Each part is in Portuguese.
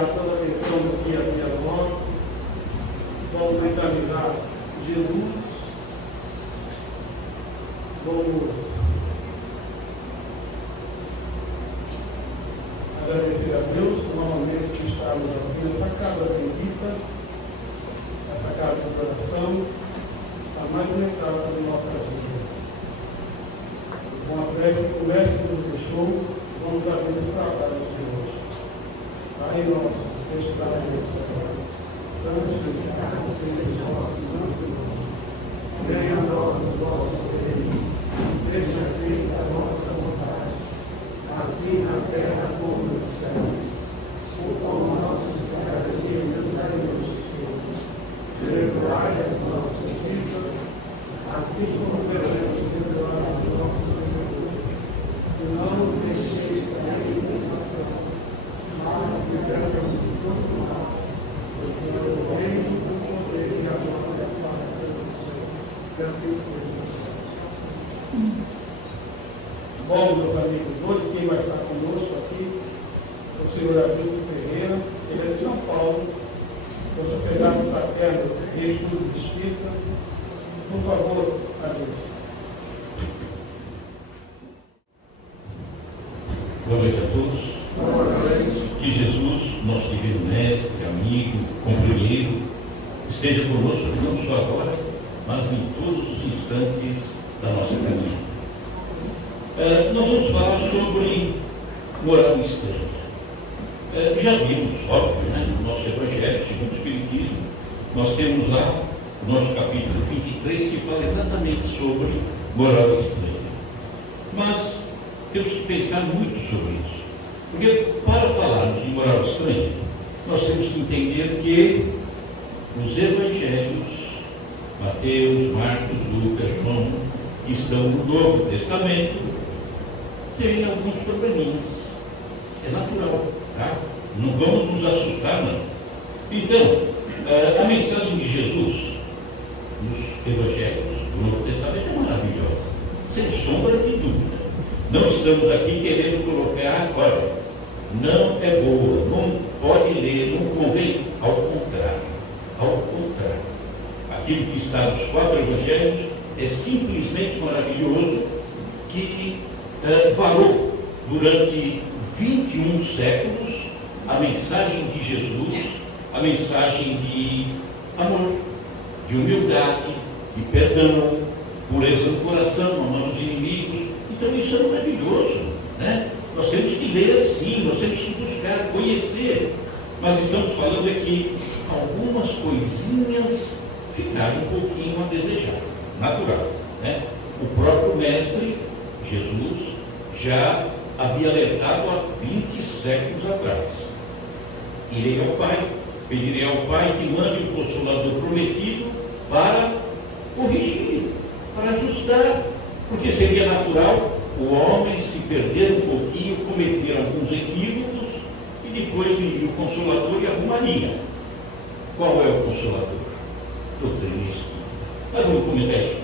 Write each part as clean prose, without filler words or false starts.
enviar toda a atenção aqui a nós. Vamos examinar Jesus. Vamos agradecer a Deus novamente por estarmos aqui nessa casa bendita, essa casa de oração, a mais aumentada da nossa vida. Com a prece que o Mestre nos deixou, vamos abrir os trabalhos de hoje. Pai nosso, que estás no céu, santificado seja o vosso nome. Venha a nós o vosso reino, seja feita a vossa vontade, assim na terra como no céu. O pão nosso de cada dia nos dai hoje, Senhor. Perdoai as nossas dívidas, assim como perdoamos os nossos devedores. E não nos deixeis cair em tentação, mas livrai-nos de todo mal. O Senhor é o reino, o poder e a glória para sempre. Que assim seja. Bom, meus amigos, hoje quem vai estar conosco aqui é o senhor Adilson Ferreira, ele é de São Paulo, da Sociedade Fraterna de Estudos Espíritas. Por favor, Adilson. Boa noite a todos. Boa noite. Que Jesus, nosso divino mestre, amigo, companheiro, esteja conosco não só agora, mas em todos os instantes da nossa caminhada. Nós vamos falar sobre moral estranha. Já vimos, óbvio, no nosso Evangelho, segundo o Espiritismo, nós temos lá o nosso capítulo 23, que fala exatamente sobre moral estranha. Mas temos que pensar muito sobre isso. Porque para falarmos de moral estranha, nós temos que entender que os Evangelhos, Mateus, Marcos, Lucas, João, que estão no Novo Testamento, tem alguns probleminhas. É natural, tá? Não vamos nos assustar, não. Então, a mensagem de Jesus nos Evangelhos do Novo Testamento é maravilhosa, sem sombra de dúvida. Não estamos aqui querendo colocar, olha, não é boa, não pode ler, não convém. Ao contrário, ao contrário. Aquilo que está nos 4 Evangelhos é simplesmente maravilhoso, que valou durante 21 séculos a mensagem de Jesus, a mensagem de amor, de humildade, de perdão, pureza do coração, amando os inimigos. Então isso é maravilhoso, né? Nós temos que ler assim, nós temos que buscar, conhecer. Mas estamos falando aqui, algumas coisinhas ficaram um pouquinho a desejar, natural, né? O próprio Mestre, Jesus, já havia alertado há 20 séculos atrás. Irei ao Pai, pedirei ao Pai que mande o Consolador prometido para corrigir, para ajustar, porque seria natural o homem se perder um pouquinho, cometer alguns equívocos e depois viria o Consolador e arrumaria. Qual é o Consolador? Doutrina Espírita. Mas vamos comentar isso.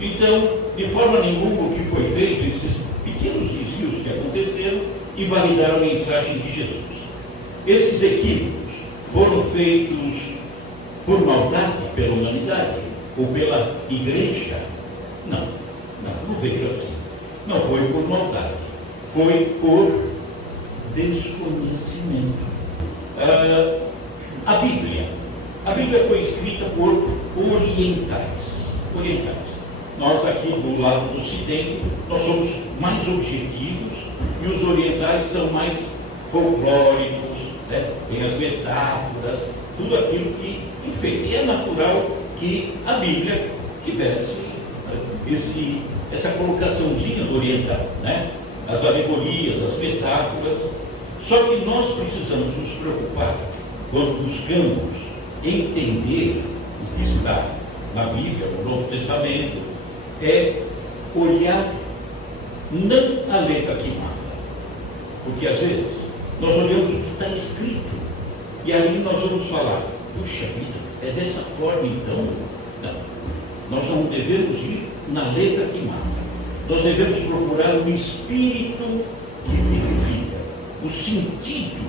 Então, de forma nenhuma, o que foi feito, esses pequenos desvios que aconteceram, invalidaram a mensagem de Jesus. Esses equívocos foram feitos por maldade pela humanidade ou pela igreja? Não vejo assim. Não foi por maldade, foi por desconhecimento. A Bíblia foi escrita por orientais. Nós aqui do lado do Ocidente, nós somos mais objetivos e os orientais são mais folclóricos, né? Tem as metáforas, tudo aquilo que, enfim, é natural que a Bíblia tivesse essa colocaçãozinha do oriental, né? As alegorias, as metáforas. Só que nós precisamos nos preocupar quando buscamos entender o que está na Bíblia, no Novo Testamento, é olhar não a letra que mata, porque às vezes nós olhamos o que está escrito e ali nós vamos falar, puxa vida, é dessa forma então? Não, nós não devemos ir na letra que mata, nós devemos procurar o espírito que vivifica, o sentido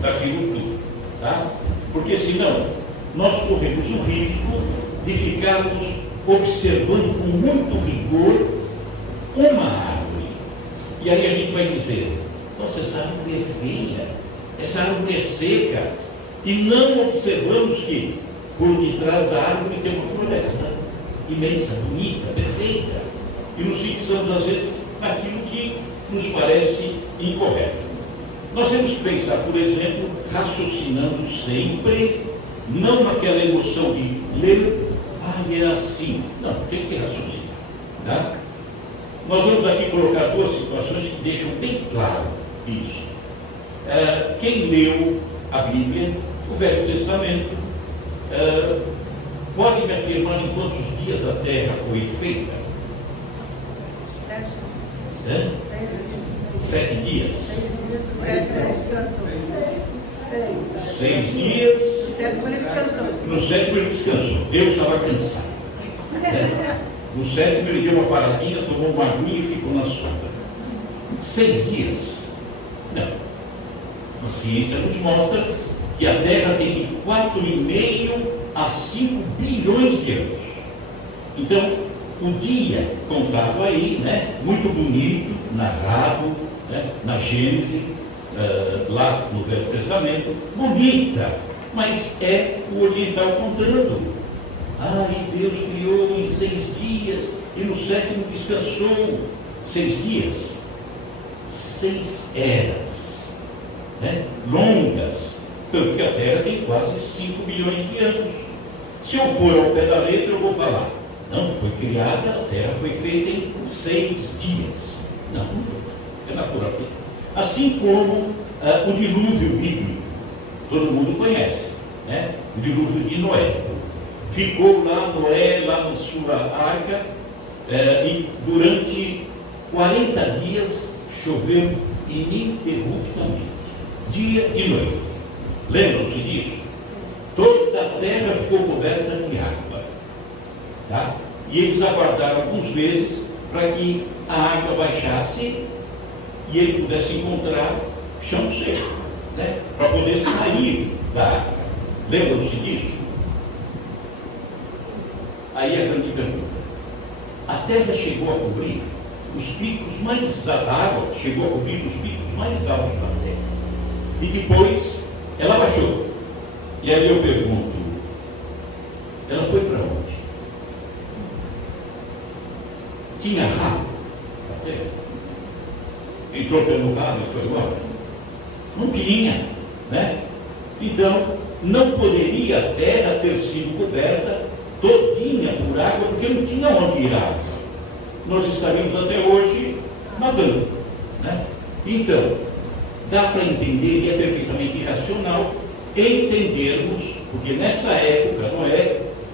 daquilo tudo. tá? Porque senão nós corremos o risco de ficarmos observando com muito rigor uma árvore. E aí a gente vai dizer, nossa, essa árvore é feia, essa árvore é seca, e não observamos que por detrás da árvore tem uma floresta imensa, bonita, perfeita, e nos fixamos às vezes naquilo que nos parece incorreto. Nós temos que pensar, por exemplo, raciocinando sempre, não naquela emoção de ler, é assim. Não, tem que raciocinar. Tá? Nós vamos aqui colocar duas situações que deixam bem claro isso. Quem leu a Bíblia, o Velho Testamento, pode me afirmar em quantos dias a terra foi feita? 7 dias. 6 dias. No 7º ele descansou. Deus estava cansado. No 7º ele deu uma paradinha, tomou uma aguinha e ficou na sombra. 6 dias. Não. A ciência nos mostra que a Terra tem de 4,5 a 5 bilhões de anos. Então, o dia contado aí, né, muito bonito, narrado, né, na Gênesis, lá no Velho Testamento, bonita, mas é o oriental contando. E Deus criou em 6 dias e no 7º descansou. 6 dias, 6 eras, né, longas, tanto que a Terra tem quase 5 bilhões de anos. Se eu for ao pé da letra, eu vou falar, não, foi criada, a Terra foi feita em 6 dias. Não foi, é natural. Assim como o dilúvio bíblico, todo mundo conhece, né? O dilúvio de Noé. Ficou lá Noé, lá na sua arca, e durante 40 dias choveu ininterruptamente, dia e noite. Lembram-se disso? Toda a terra ficou coberta de água. Tá? E eles aguardaram alguns meses para que a água baixasse e ele pudesse encontrar chão seco, né? Para poder sair da água. Lembram-se disso? Aí a grande pergunta: a terra chegou a cobrir os picos mais altos, a água chegou a cobrir os picos mais altos da terra, e depois ela baixou. E aí eu pergunto, ela foi para onde? Tinha rabo a terra? Entrou pelo rabo e foi embora? Não tinha, né? Então, não poderia a terra ter sido coberta todinha por água, porque não tinha onde ir água. Nós estaríamos até hoje nadando, né? Então, dá para entender, e é perfeitamente irracional, entendermos, porque nessa época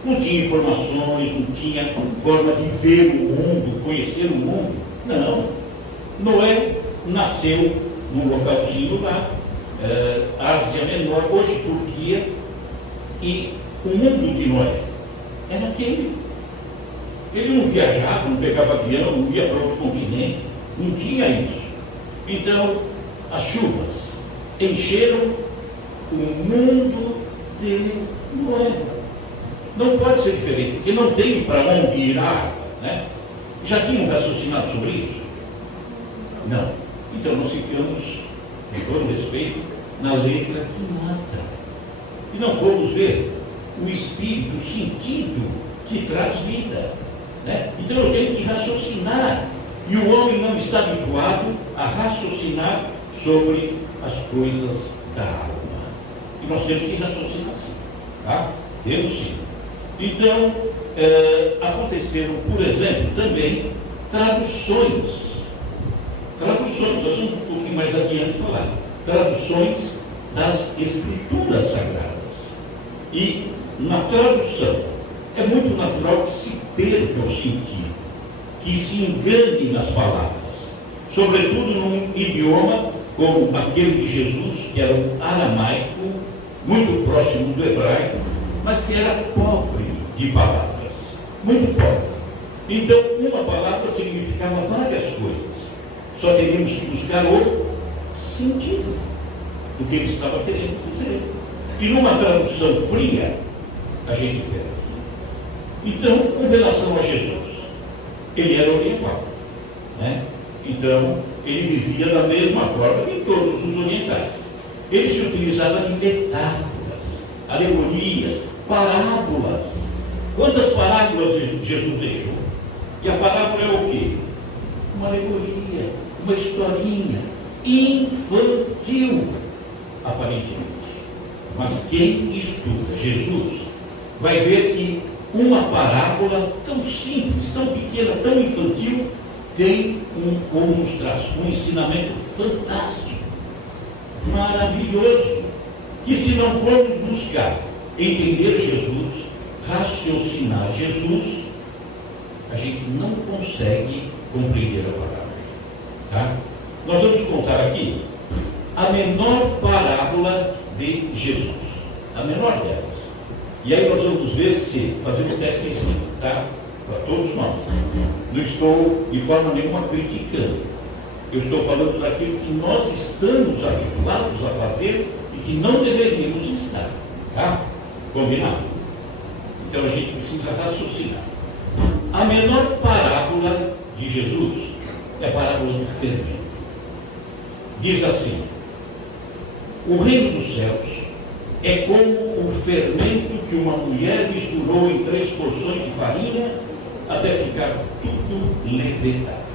não tinha informações, não tinha forma de ver o mundo, conhecer o mundo. Não. Noé nasceu num localzinho lá, Ásia Menor, hoje Turquia, e o mundo de Noé era aquele. Ele não viajava, não pegava avião, não ia para outro continente, não tinha isso. Então, as chuvas encheram o mundo de Noé. Não pode ser diferente, porque não tem para onde ir a água, né? Já tinham raciocinado sobre isso? Não. Então nós ficamos, com todo respeito, na letra que mata. E não fomos ver o espírito, o sentido que traz vida, né? Então eu tenho que raciocinar. E o homem não está habituado a raciocinar sobre as coisas da alma. E nós temos que raciocinar assim, tá? Temos sim. Então, aconteceram, por exemplo, também traduções. Traduções, nós vamos um pouquinho mais adiante falar. Traduções das Escrituras Sagradas. E na tradução, é muito natural que se perca o sentido, que se engane nas palavras, sobretudo num idioma como aquele de Jesus, que era o aramaico, muito próximo do hebraico, mas que era pobre de palavras, muito pobre. Então, uma palavra significava várias coisas. Só teríamos que buscar o sentido do que ele estava querendo dizer. E numa tradução fria, a gente perde. Então, com relação a Jesus, ele era oriental, né? Então, ele vivia da mesma forma que todos os orientais. Ele se utilizava de metáforas, alegorias, parábolas. Quantas parábolas Jesus deixou? E a parábola é o quê? Uma alegoria, uma historinha infantil, aparentemente. Mas quem estuda Jesus vai ver que uma parábola tão simples, tão pequena, tão infantil, tem um ensinamento fantástico, maravilhoso, que se não formos buscar entender Jesus, raciocinar Jesus, a gente não consegue compreender a parábola. Tá? Nós vamos contar aqui a menor parábola de Jesus, a menor delas. E aí nós vamos ver se, fazendo o teste em cima, tá? Para todos nós. Não estou de forma nenhuma criticando. Eu estou falando daquilo que nós estamos habituados a fazer e que não deveríamos estar. Tá? Combinado? Então a gente precisa raciocinar. A menor parábola de Jesus é a parábola do fermento. Diz assim: o reino dos céus é como o fermento que uma mulher misturou em 3 porções de farinha até ficar tudo levedado.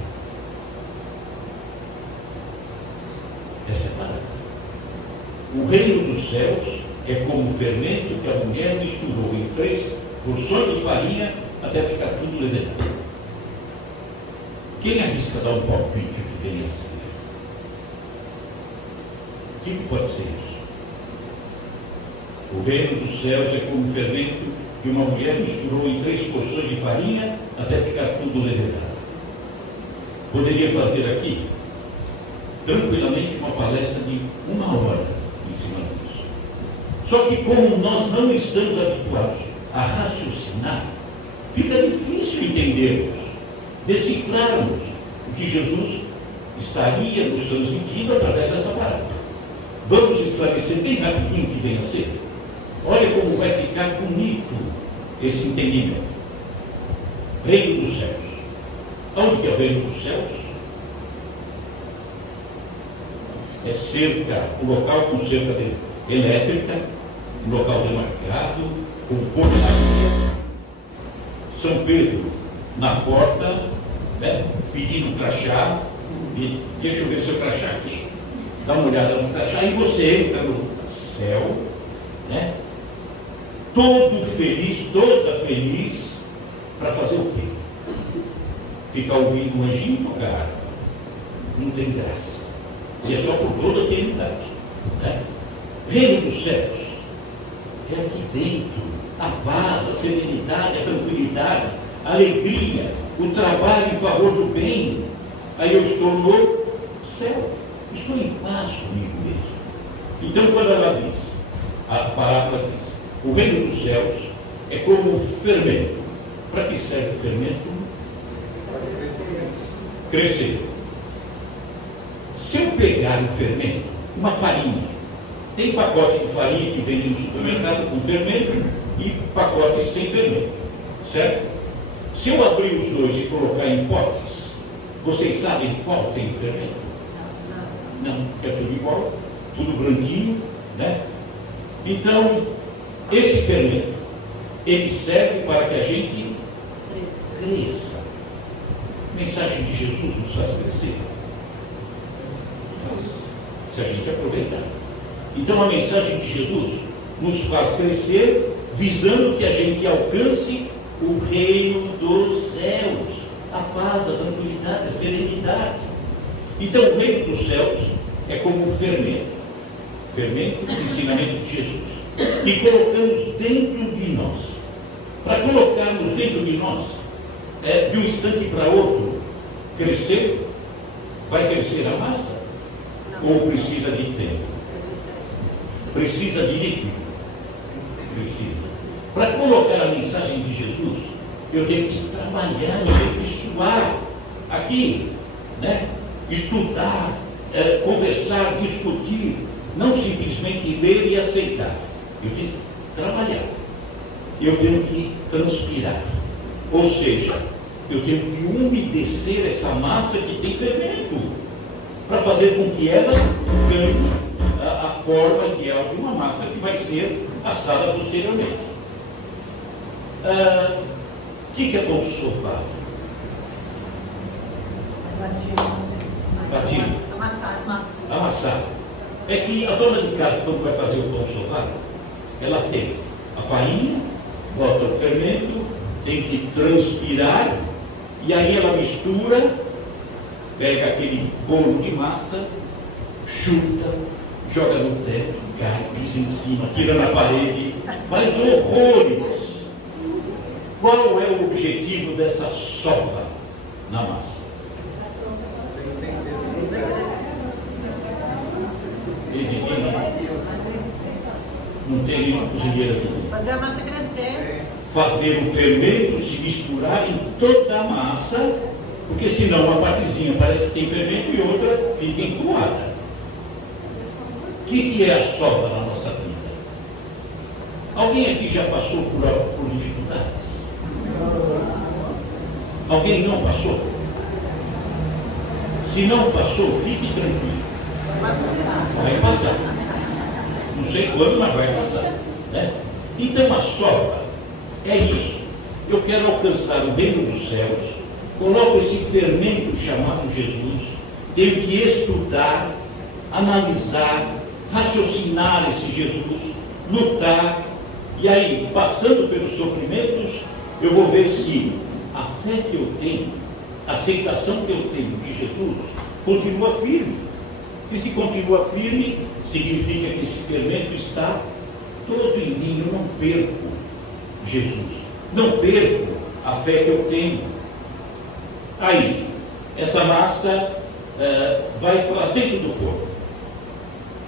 Essa é a parábola. O reino dos céus é como o fermento que a mulher misturou em 3 porções de farinha até ficar tudo levedado. Quem arrisca dar um palpite que tem assim? O que pode ser isso? O reino dos céus é como o fermento que uma mulher misturou em 3 porções de farinha até ficar tudo levedado. Poderia fazer aqui, tranquilamente, uma palestra de 1 hora em cima disso. Só que como nós não estamos habituados a raciocinar, fica difícil entendermos, decifrarmos o que Jesus estaria nos transmitindo através dessa parábola. Vamos esclarecer bem rapidinho o que vem a ser. Olha como vai ficar bonito esse entendimento. Reino dos céus. Onde que é o reino dos céus? É cerca, o local com cerca elétrica, um local demarcado, com portaria. São Pedro na porta, né, pedindo crachá, e deixa eu ver seu crachá aqui. Dá uma olhada no crachá e você entra no céu, né? Todo feliz, toda feliz, para fazer o quê? Ficar ouvindo um anjinho tocar. Não tem graça. E é só por toda a eternidade. Né? Reino dos céus é aqui dentro. A paz, a serenidade, a tranquilidade, a alegria, o trabalho em favor do bem. Aí eu estou no céu. Estou em paz comigo mesmo. Então, quando ela diz, a parábola diz, o reino dos céus é como o fermento. Para que serve o fermento? Crescer. Se eu pegar um fermento, uma farinha, tem pacote de farinha que vende no supermercado com fermento e pacotes sem fermento, certo? Se eu abrir os dois e colocar em potes, vocês sabem qual tem fermento? Não, é tudo igual, tudo branquinho, né? Então, esse fermento, ele serve para que a gente cresça. A mensagem de Jesus nos faz crescer. Se a gente aproveitar. Então, a mensagem de Jesus nos faz crescer, visando que a gente alcance o reino dos céus, a paz, a tranquilidade, a serenidade. Então, o reino dos céus é como um fermento do ensinamento de Jesus, e colocamos dentro de nós. Para colocarmos dentro de nós, de um instante para outro, crescer, vai crescer a massa? Ou precisa de tempo? Precisa de líquido? Precisa. Para colocar a mensagem de Jesus, eu tenho que trabalhar, eu tenho que suar aqui, né? Estudar, conversar, discutir, não simplesmente ler e aceitar. eu tenho que trabalhar, eu tenho que transpirar. Ou seja, eu tenho que umedecer essa massa que tem fermento, para fazer com que ela ganhe a forma ideal de uma massa que vai ser assada posteriormente. O que é pão sovado? Batido. Amassado. É que a dona de casa, quando vai fazer o pão sovado, ela tem a farinha, bota o fermento, tem que transpirar, e aí ela mistura, pega aquele bolo de massa, chuta, joga no teto, cai, pisa em cima, tira na parede, faz horrores. Qual é o objetivo dessa sova na massa? Não tem nenhuma cozinheira aqui. Fazer a massa crescer. Fazer o fermento se misturar em toda a massa, porque senão uma partezinha parece que tem fermento e outra fica encruada. O que é a sova na nossa vida? Alguém aqui já passou por dificuldades? Alguém não passou? Se não passou, fique tranquilo. Vai passar. Não sei quando, mas vai passar. Né? Então a sova é isso. Eu quero alcançar o reino dos céus, coloco esse fermento chamado Jesus, tenho que estudar, analisar, raciocinar esse Jesus, lutar, e aí, passando pelos sofrimentos, eu vou ver se a fé que eu tenho, a aceitação que eu tenho de Jesus, continua firme. E se continua firme, significa que esse fermento está todo em mim, eu não perco Jesus, não perco a fé que eu tenho. Aí, essa massa vai para dentro do forno.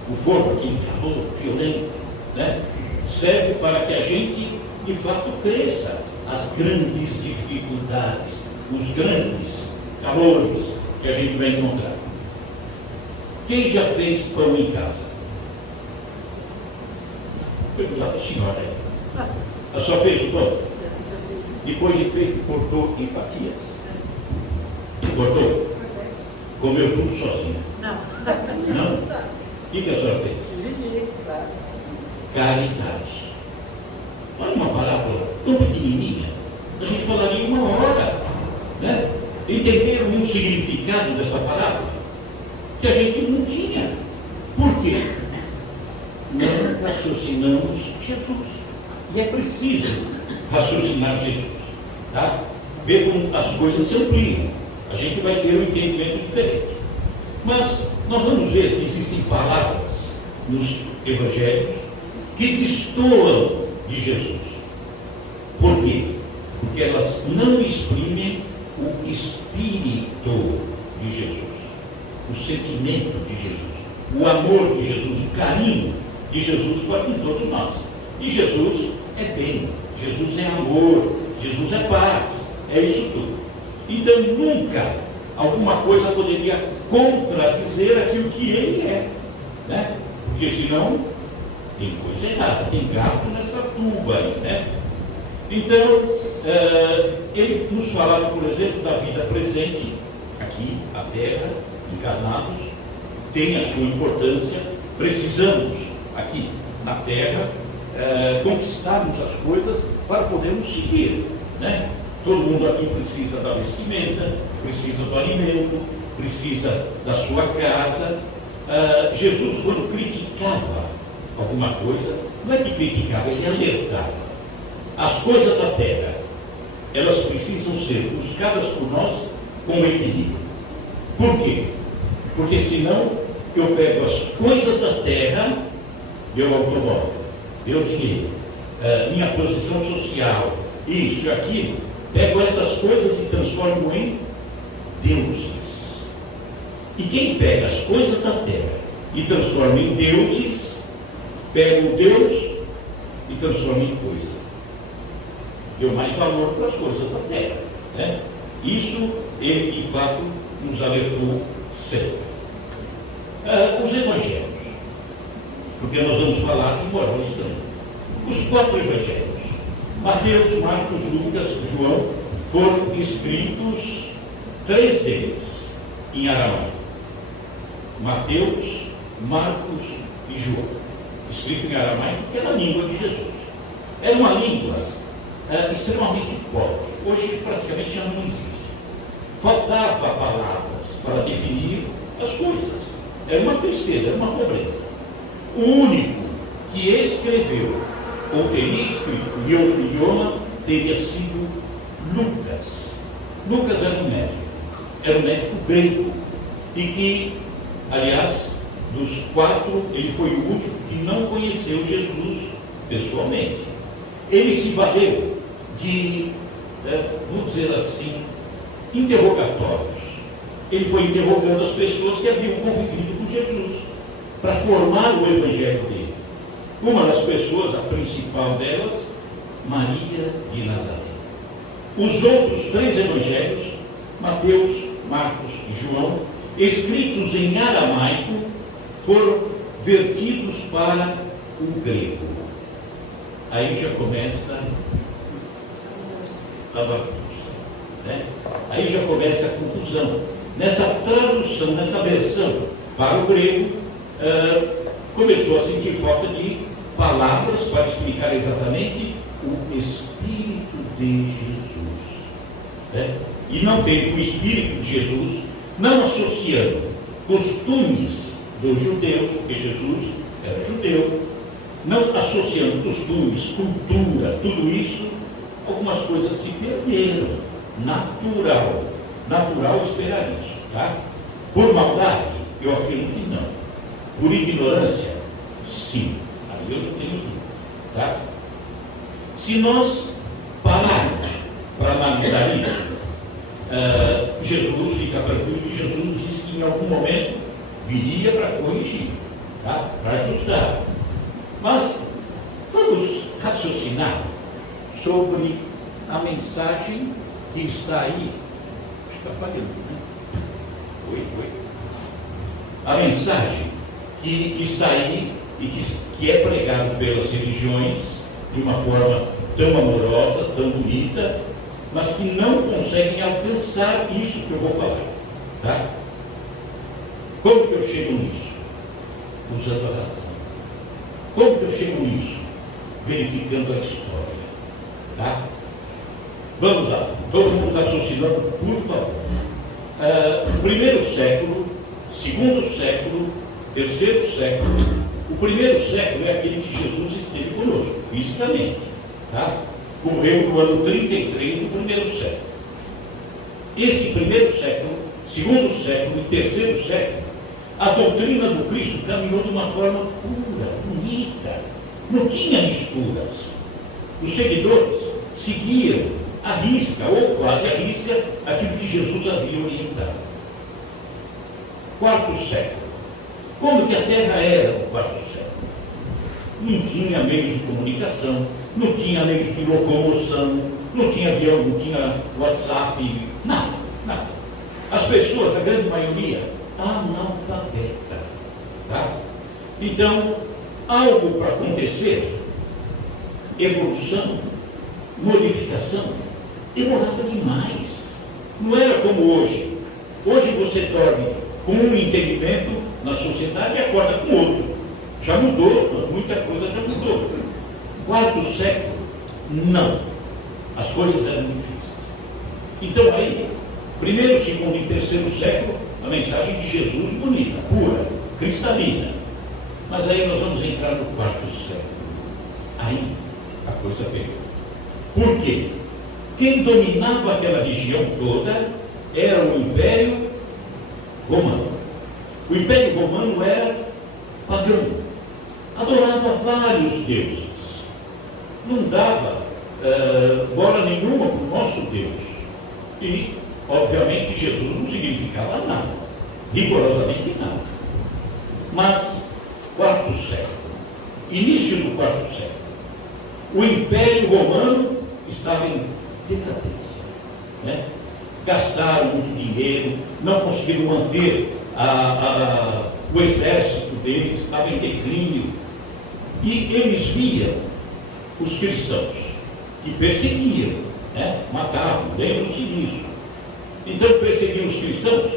O forno, aquele calor violento, né, serve para que a gente, de fato, cresça. As grandes dificuldades, os grandes calores que a gente vai encontrar. Quem já fez pão em casa? Perguntar para a senhora aí. A senhora fez o pão? Depois de feito, cortou em fatias? Cortou? Comeu tudo sozinha? Não? O que a senhora fez? Caridade. Olha uma parábola tão pequenininha, a gente falaria uma hora, né? Entender um significado dessa parábola que a gente não tinha. Por quê? Não raciocinamos Jesus. E é preciso raciocinar Jesus, tá? Ver como as coisas se ampliam. A gente vai ter um entendimento diferente. Mas nós vamos ver que existem palavras nos evangelhos que destoam de Jesus. Por quê? Porque elas não exprimem o espírito de Jesus, o sentimento de Jesus, o amor de Jesus, o carinho de Jesus para com todos nós. E Jesus é bem, Jesus é amor, Jesus é paz, é isso tudo. Então nunca alguma coisa poderia contradizer aquilo que ele é, né? Porque senão tem coisa errada, tem gato nessa tuba aí, né? Então, ele nos falava, por exemplo, da vida presente, aqui, a terra, encarnados, tem a sua importância, precisamos, aqui na terra, conquistarmos as coisas para podermos seguir, né? Todo mundo aqui precisa da vestimenta, precisa do alimento, precisa da sua casa. Jesus, quando criticava alguma coisa, não é que criticava, ele alertava. As coisas da terra, elas precisam ser buscadas por nós com equilíbrio. Por quê? Porque senão eu pego as coisas da terra, meu automóvel, meu dinheiro, minha posição social, isso e aquilo, pego essas coisas e transformo em deuses. E quem pega as coisas da terra e transforma em deuses, pega o Deus e transforma em coisa. Deu mais valor para as coisas da terra, né? Isso ele de fato nos alertou sempre. Os evangelhos, porque nós vamos falar de moral estranha. Os 4 evangelhos, Mateus, Marcos, Lucas, João, foram escritos, 3 deles, em aramaico. Mateus, Marcos e João, escrito em aramaico, que era a língua de Jesus. Era uma língua extremamente pobre, hoje praticamente já não existe. Faltava palavras para definir as coisas. Era uma tristeza, era uma pobreza. O único que escreveu, ou teria escrito em outro idioma, teria sido Lucas. Lucas era um médico grego, e que, aliás, dos 4, ele foi o único que não conheceu Jesus pessoalmente. Ele se valeu de, vamos dizer assim, interrogatórios. Ele foi interrogando as pessoas que haviam convivido com Jesus, para formar o evangelho dele. Uma das pessoas, a principal delas, Maria de Nazaré. Os outros 3 evangelhos, Mateus, Marcos e João, escritos em aramaico, foram vertidos para o grego. Aí já começa a bagunça, né? Aí já começa a confusão. Nessa tradução, nessa versão para o grego, começou a sentir falta de palavras para explicar exatamente o Espírito de Jesus, né? E não tem o Espírito de Jesus, não associando costumes dos judeus, porque Jesus era judeu, não associando costumes, cultura, tudo isso, algumas coisas se perderam. Natural esperar isso, tá? Por maldade, eu afirmo que não. Por ignorância, sim. Aí eu não tenho dúvida, tá? Se nós pararmos para analisar isso, Jesus, fica tranquilo que Jesus disse que em algum momento viria para corrigir, tá? Para ajustar. Mas vamos raciocinar sobre a mensagem que está aí. Acho que está falhando, né? Oi. A mensagem que está aí e que é pregada pelas religiões de uma forma tão amorosa, tão bonita, mas que não conseguem alcançar isso que eu vou falar, tá? Como que eu chego nisso? Usando a razão. Como que eu chego nisso? Verificando a história, tá? Vamos lá, todo mundo raciocinando, por favor. Primeiro século, segundo século, terceiro século. O primeiro século é aquele que Jesus esteve conosco, fisicamente, tá? Morreu no ano 33 do primeiro século. Esse primeiro século, segundo século e terceiro século, a doutrina do Cristo caminhou de uma forma pura, bonita, não tinha misturas. Os seguidores seguiam à risca, ou quase à risca, aquilo que Jesus havia orientado. Quarto século. Como que a Terra era no quarto século? Não tinha meios de comunicação, não tinha meios de locomoção, não tinha avião, não tinha WhatsApp, nada. As pessoas, a grande maioria, analfabeta, tá? Então, algo para acontecer, evolução, modificação, demorava demais. Não era como hoje. Hoje você dorme com um entendimento na sociedade e acorda com outro. Já mudou, muita coisa já mudou. Quarto século, não. As coisas eram difíceis. Então aí, primeiro, segundo e terceiro século, a mensagem de Jesus bonita, pura, cristalina. Mas aí nós vamos entrar no quarto século. Aí a coisa pegou. Por quê? Quem dominava aquela região toda era o Império Romano. O Império Romano era pagão, adorava vários deuses, não dava bola nenhuma para o nosso Deus. E, obviamente, Jesus não significava nada, rigorosamente nada. Mas, quarto século, início do quarto século, o Império Romano estava em decadência, né? Gastaram muito dinheiro, não conseguiram manter o exército deles, estava em declínio, e eles viam os cristãos, que perseguiam, né? Matavam, lembram-se disso. Então perseguiam os cristãos,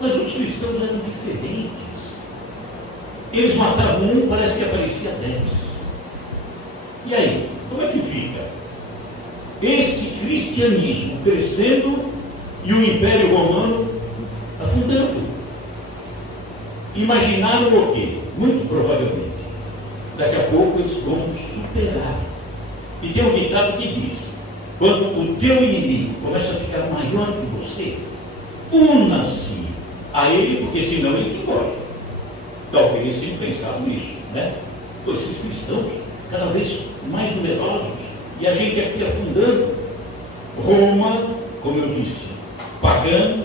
mas os cristãos eram diferentes. Eles matavam um, parece que aparecia 10. E aí, como é que fica? Esse cristianismo crescendo e o Império Romano afundando. Imaginaram o quê? Muito provavelmente, daqui a pouco eles vão superar. E tem um ditado que diz: quando o teu inimigo começa a ficar maior que você, una-se a ele, porque senão ele te morre. Talvez tenham pensado nisso, né? Pois esses cristãos, cada vez mais numerosos, e a gente aqui afundando. Roma, como eu disse, pagã,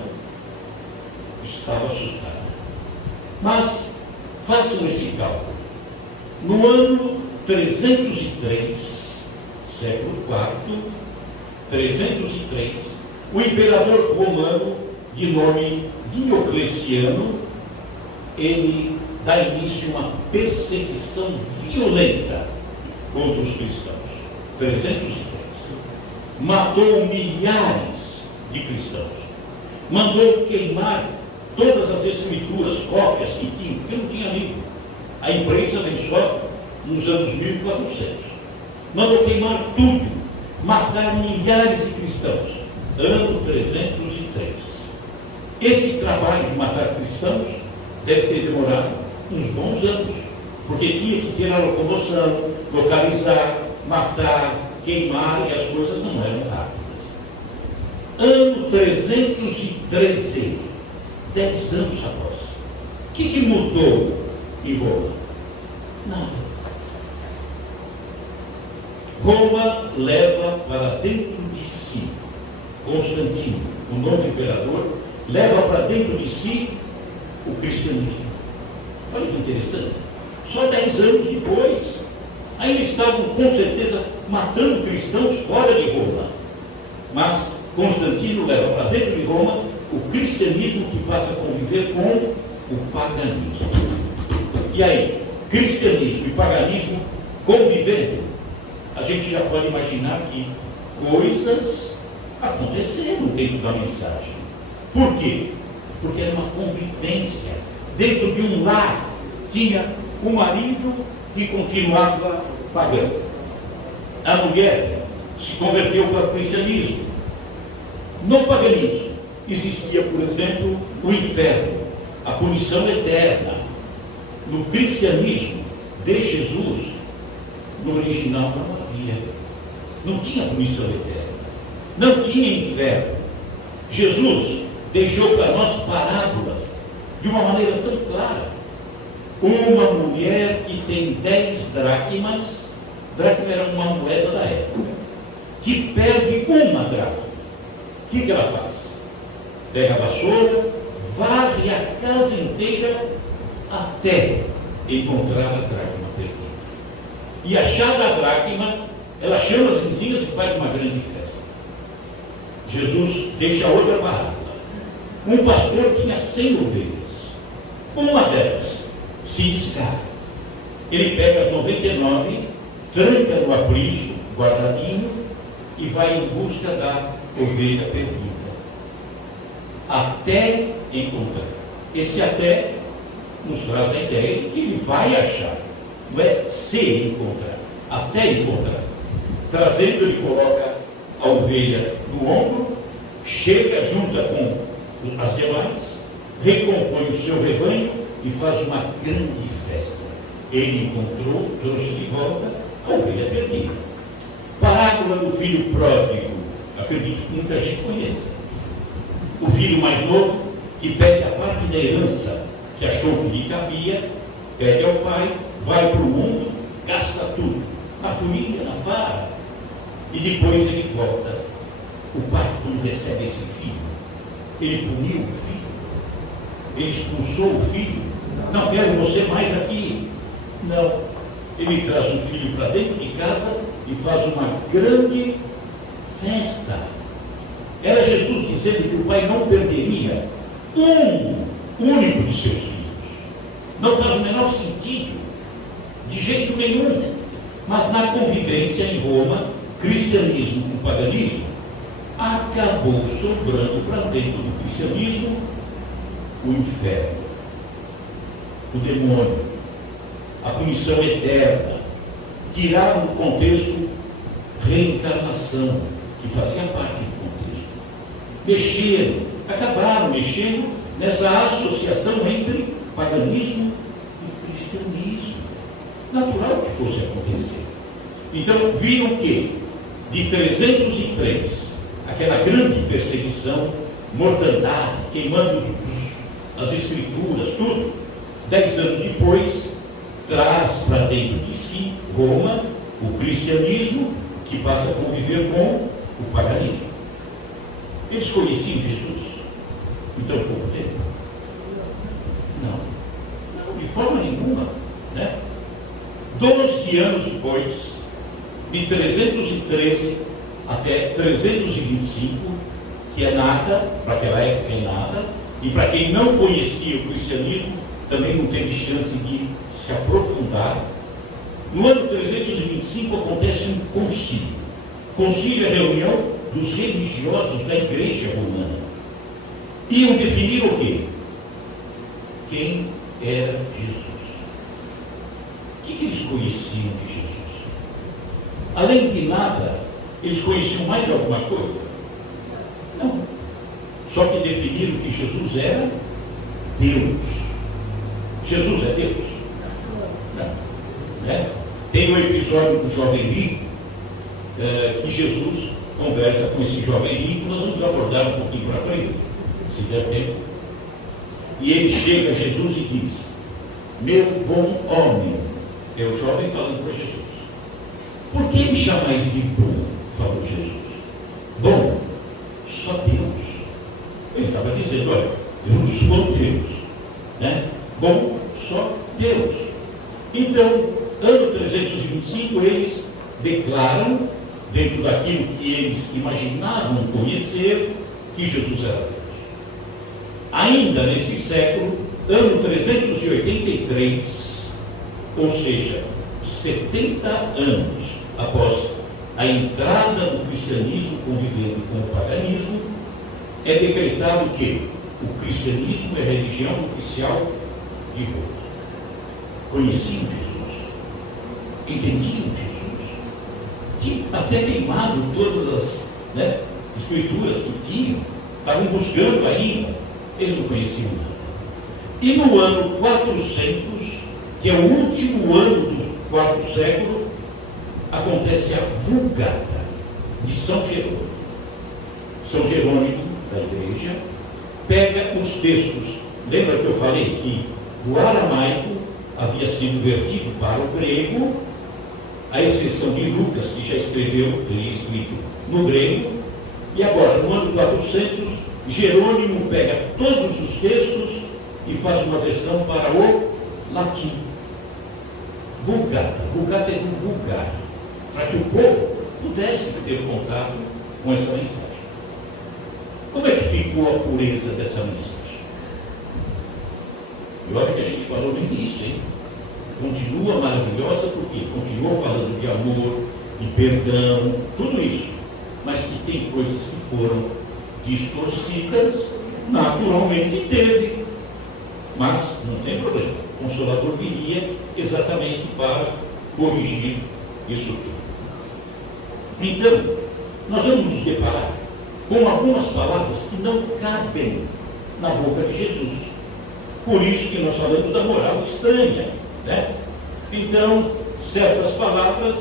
estava assustada. Mas façam esse cálculo. No ano 303, século IV, 303, o imperador romano, de nome Diocleciano, ele dá início a uma perseguição violenta contra os cristãos. 303. Matou milhares de cristãos. Mandou queimar todas as escrituras, cópias que tinham, porque não tinha livro. A imprensa vem só nos anos 1400. Mandou queimar tudo, matar milhares de cristãos. Ano 303. Esse trabalho de matar cristãos deve ter demorado uns bons anos, porque tinha que ter a locomoção, localizar, matar, queimar, e as coisas não eram rápidas. Ano 313, 10 anos após. O que mudou em Roma? Nada. Roma leva para dentro de si, Constantino, o novo imperador, leva para dentro de si o cristianismo. Olha que interessante. Só 10 anos depois, ainda estavam com certeza matando cristãos fora de Roma. Mas Constantino leva para dentro de Roma o cristianismo, que passa a conviver com o paganismo. E aí, cristianismo e paganismo convivendo, a gente já pode imaginar que coisas aconteceram dentro da mensagem. Por quê? Porque era uma convivência. Dentro de um lar tinha o marido que continuava pagão. A mulher se converteu para o cristianismo. No paganismo existia, por exemplo, o inferno, a punição eterna. No cristianismo de Jesus, no original não havia. Não tinha punição eterna. Não tinha inferno. Jesus deixou para nós parábolas de uma maneira tão clara. Uma mulher que tem 10 dracmas, dracma era uma moeda da época, que perde uma dracma. O que ela faz? Pega a vassoura, varre a casa inteira até encontrar a dracma perdida. E achada a dracma, ela chama as vizinhas e faz uma grande festa. Jesus deixa outra parábola. Um pastor tinha 100 ovelhas. Uma delas se descarga. Ele pega as 99, tranca no aprisco, guardadinho, e vai em busca da ovelha perdida. Até encontrar. Esse até nos traz a ideia de que ele vai achar. Não é se encontrar, até encontrar. Trazendo, ele coloca a ovelha no ombro, chega, junta com as demais, recompõe o seu rebanho e faz uma grande festa. Ele encontrou, trouxe de volta a ovelha perdida. Parábola do filho pródigo, acredito que muita gente conheça. O filho mais novo, que pede a parte da herança que achou que lhe cabia, pede ao pai, vai para o mundo, gasta tudo, na folia, na farra, e depois ele volta. O pai, quando recebe esse filho, ele puniu o filho, ele expulsou o filho, não quero você mais aqui. Não, ele traz o filho para dentro de casa e faz uma grande festa. Era Jesus dizendo que o pai não perderia um único de seus filhos. Não faz o menor sentido, de jeito nenhum. Mas na convivência em Roma, cristianismo com paganismo, acabou sobrando para dentro do cristianismo o inferno, o demônio, a punição eterna. Tiraram do contexto reencarnação, que fazia parte do contexto. Mexeram, acabaram mexendo nessa associação entre paganismo e cristianismo. Natural que fosse acontecer. Então, viram que de 303, aquela grande perseguição, mortandade, queimando as escrituras, tudo, 10 anos depois, traz para dentro de si Roma, o cristianismo, que passa a conviver com o paganismo. Eles conheciam Jesus em tão pouco tempo? Não, de forma nenhuma, né? 12 anos depois, de 313 até 325, que é nada, para aquela época é nada, e para quem não conhecia o cristianismo, também não teve chance de se aprofundar. No ano 325 acontece um concílio. Concílio é a reunião dos religiosos da igreja romana. Iam definir o quê? Quem era Jesus. O que eles conheciam de Jesus? Além de nada, eles conheciam mais alguma coisa? Não. Só que definiram que Jesus era Deus. Jesus é Deus? Não. Né? Tem um episódio do jovem rico, que Jesus conversa com esse jovem rico. Nós vamos abordar um pouquinho para frente, se der tempo. E ele chega a Jesus e diz: meu bom homem. É o jovem falando para Jesus. Por que me chamais de bom? Falou Jesus. Bom, só Deus. Ele estava dizendo: olha, eu não sou Deus, né? Bom, só Deus. Então, ano 325, eles declaram, dentro daquilo que eles imaginavam conhecer, que Jesus era Deus. Ainda nesse século, ano 383, ou seja, 70 anos após a entrada do cristianismo convivendo com o paganismo, é decretado que o cristianismo é a religião oficial de Roma. Conheciam Jesus, entendiam Jesus, tinham até queimado todas as escrituras que tinham, estavam buscando ainda, eles não conheciam nada. E no ano 400, que é o último ano do quarto século, acontece a Vulgata de São Jerônimo. São Jerônimo, da igreja, pega os textos. Lembra que eu falei que o aramaico havia sido vertido para o grego, à exceção de Lucas, que já teria escrito no grego, e agora, no ano 400, Jerônimo pega todos os textos e faz uma versão para o latim. Vulgata. Vulgata é do vulgar, para que o povo pudesse ter contato com essa mensagem. Como é que ficou a pureza dessa mensagem? E olha que a gente falou no início, hein? Continua maravilhosa porque continua falando de amor, de perdão, tudo isso. Mas que tem coisas que foram distorcidas, naturalmente teve. Mas não tem problema. O Consolador viria exatamente para corrigir isso tudo. Então, nós vamos nos deparar com algumas palavras que não cabem na boca de Jesus. Por isso que nós falamos da moral estranha, né? Então, certas palavras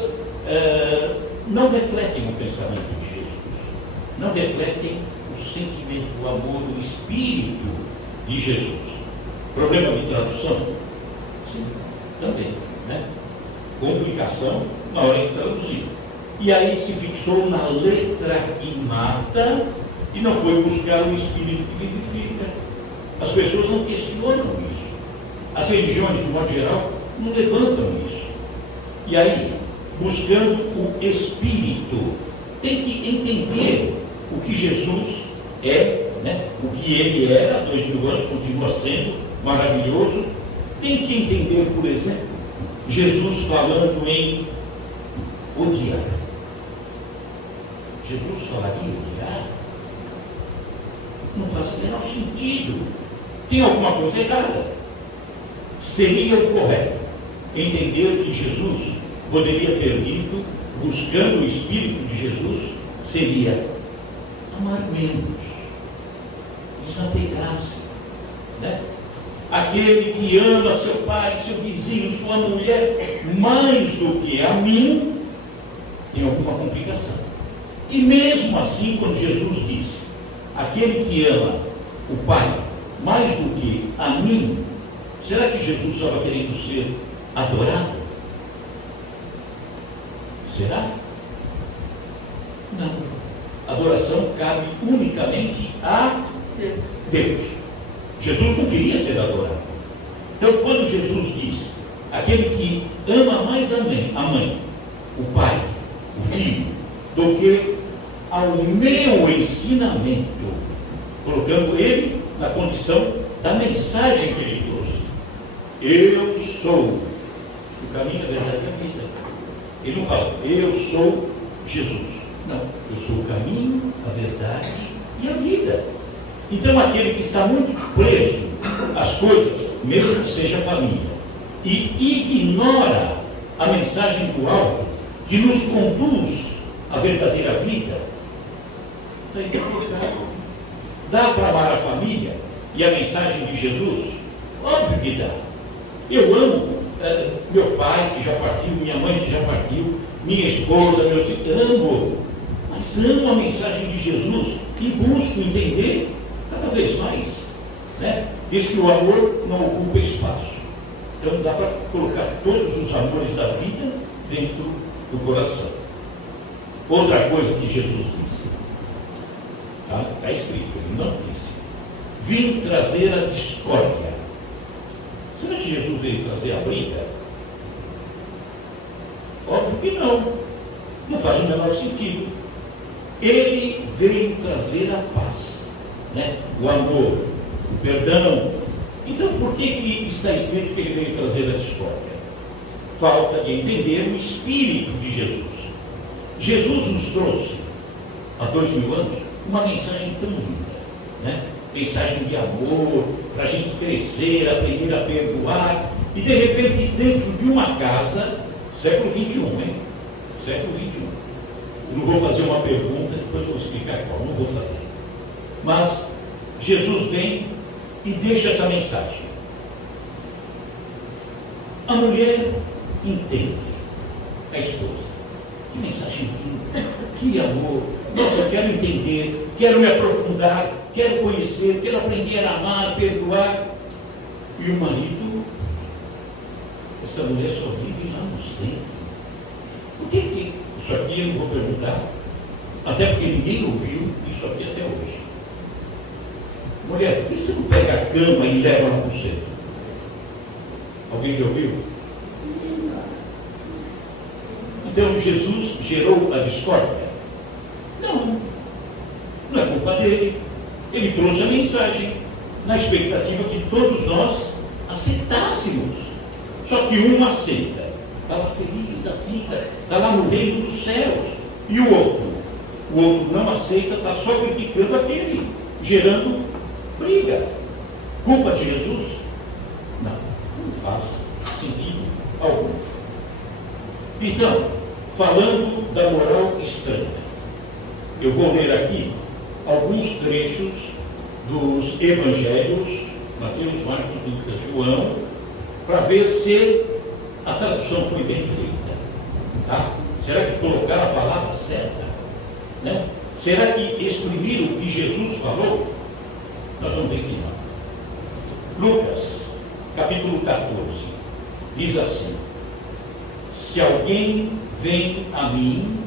não refletem o pensamento de Jesus, não refletem o sentimento, o amor, o espírito de Jesus. Problema de tradução? Sim, também, né? Complicação na hora de traduzir. E aí se fixou na letra que mata e não foi buscar o espírito que vivifica. As pessoas não questionam isso. As religiões, de modo geral, não levantam isso. E aí, buscando o espírito, tem que entender o que Jesus é, né? O que ele era há 2000 anos, continua sendo maravilhoso. Tem que entender, por exemplo, Jesus falando em odiar. Jesus falaria odiar? Não faz o menor sentido. Tem alguma coisa errada. Seria o correto entender que Jesus poderia ter dito, buscando o Espírito de Jesus, seria amar menos, desapegar-se, né? Aquele que ama seu pai, seu vizinho, sua mulher, mais do que a mim, tem alguma complicação. E mesmo assim, quando Jesus diz, aquele que ama o pai mais do que a mim, será que Jesus estava querendo ser adorado? Será? Não. Adoração cabe unicamente a Deus. Jesus não queria ser adorado. Então, quando Jesus diz, aquele que ama mais a mãe, o pai, o filho, do que ao meu ensinamento, colocando ele na condição da mensagem que ele trouxe. Eu sou o caminho, a verdade e a vida. Ele não fala, eu sou Jesus. Não, eu sou o caminho, a verdade e a vida. Então, aquele que está muito preso às coisas, mesmo que seja família, e ignora a mensagem do alto, que nos conduz à verdadeira vida, está equivocado. Dá para amar a família e a mensagem de Jesus? Óbvio que dá. Eu amo meu pai que já partiu, minha mãe que já partiu, minha esposa, meus filhos, amo. Mas amo a mensagem de Jesus e busco entender cada vez mais. Né? Diz que o amor não ocupa espaço. Então dá para colocar todos os amores da vida dentro do coração. Outra coisa que Jesus disse, está escrito, ele não disse, vim trazer a discórdia. Será que Jesus veio trazer a briga? Óbvio que não. Não faz o menor sentido. Ele veio trazer a paz, né? O amor, o perdão. Então, por que está escrito que ele veio trazer a discórdia? Falta de entender o Espírito de Jesus. Jesus nos trouxe, há 2000 anos, uma mensagem tão linda, né? Mensagem de amor, para a gente crescer, aprender a perdoar, e de repente, dentro de uma casa, século XXI, hein? Século XXI. Eu não vou fazer uma pergunta, depois eu vou explicar qual, não vou fazer. Mas Jesus vem e deixa essa mensagem. A mulher entende, a esposa. Que mensagem linda, que amor. Nossa, eu quero entender, quero me aprofundar, quero conhecer, quero aprender a amar, perdoar. E o marido, essa mulher só vive lá no centro. Por que isso aqui eu não vou perguntar? Até porque ninguém ouviu isso aqui até hoje. Mulher, por que você não pega a cama e leva lá para o centro? Alguém que ouviu? Então Jesus gerou a discórdia? Não, não é culpa dele. Ele trouxe a mensagem na expectativa que todos nós aceitássemos. Só que um aceita, está lá feliz da vida, está lá no reino dos céus. E o outro não aceita, está só criticando aquele, gerando briga. Culpa de Jesus? Não faz sentido algum. Então, falando da moral estranha, eu vou ler aqui alguns trechos dos evangelhos, Mateus, Marcos, Lucas, João, para ver se a tradução foi bem feita. Tá? Será que colocaram a palavra certa? Né? Será que exprimiram o que Jesus falou? Nós vamos ver que não. Lucas, capítulo 14, diz assim: se alguém vem a mim,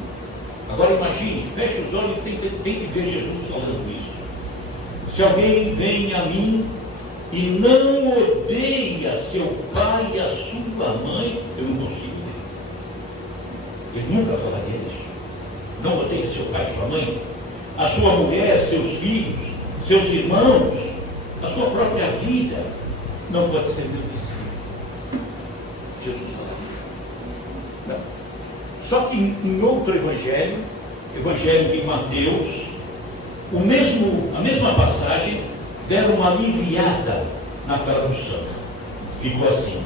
agora imagine, feche os olhos e tem que ver Jesus falando isso. Se alguém vem a mim e não odeia seu pai e a sua mãe, eu não consigo ver. Ele nunca falaria isso. Não odeia seu pai e sua mãe, a sua mulher, seus filhos, seus irmãos, a sua própria vida, não pode ser meu discípulo. Jesus falaria. Não. Só que em outro evangelho, Evangelho de Mateus, a mesma passagem, deram uma aliviada na tradução. Ficou assim: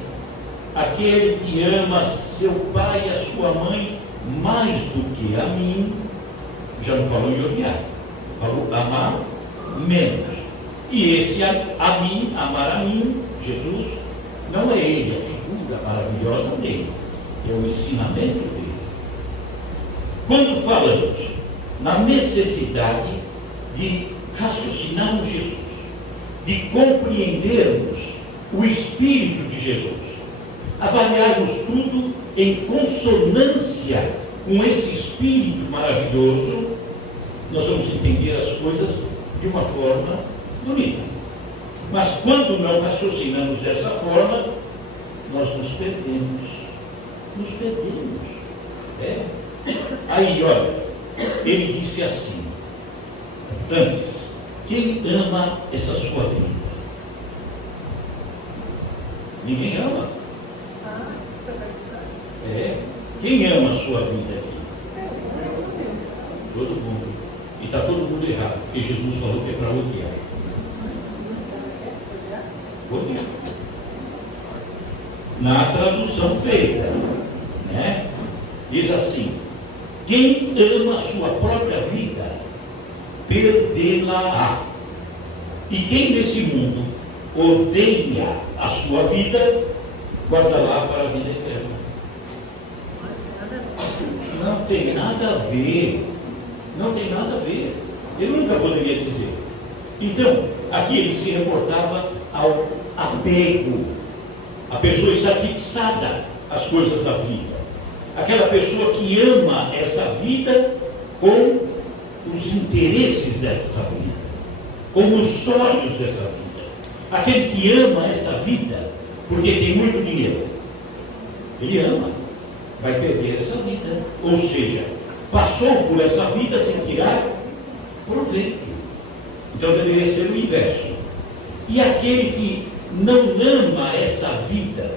aquele que ama seu pai e a sua mãe mais do que a mim, já não falou em odiar, falou amar menos. E esse a mim, amar a mim, Jesus, não é ele, a figura maravilhosa dele, é o ensinamento dele. Quando falamos na necessidade de raciocinarmos Jesus, de compreendermos o Espírito de Jesus, avaliarmos tudo em consonância com esse Espírito maravilhoso, nós vamos entender as coisas de uma forma bonita. Mas quando não raciocinamos dessa forma, nós nos perdemos. Nos perdemos. Aí, olha, ele disse assim, antes, quem ama essa sua vida? Ninguém ama. Quem ama a sua vida aqui? Todo mundo. E está todo mundo errado, porque Jesus falou que é para odiar. Odiar. Na tradução feita, né? Diz assim: quem ama a sua própria vida, perdê-la-á. E quem nesse mundo odeia a sua vida, guarda-la para a vida eterna. Não tem nada a ver. Não tem nada a ver. Ele nunca poderia dizer. Então, aqui ele se reportava ao apego. A pessoa está fixada às coisas da vida. Aquela pessoa que ama essa vida com os interesses dessa vida, com os sonhos dessa vida. Aquele que ama essa vida porque tem muito dinheiro, ele ama, vai perder essa vida. Ou seja, passou por essa vida sem tirar proveito. Então deveria ser o inverso. E aquele que não ama essa vida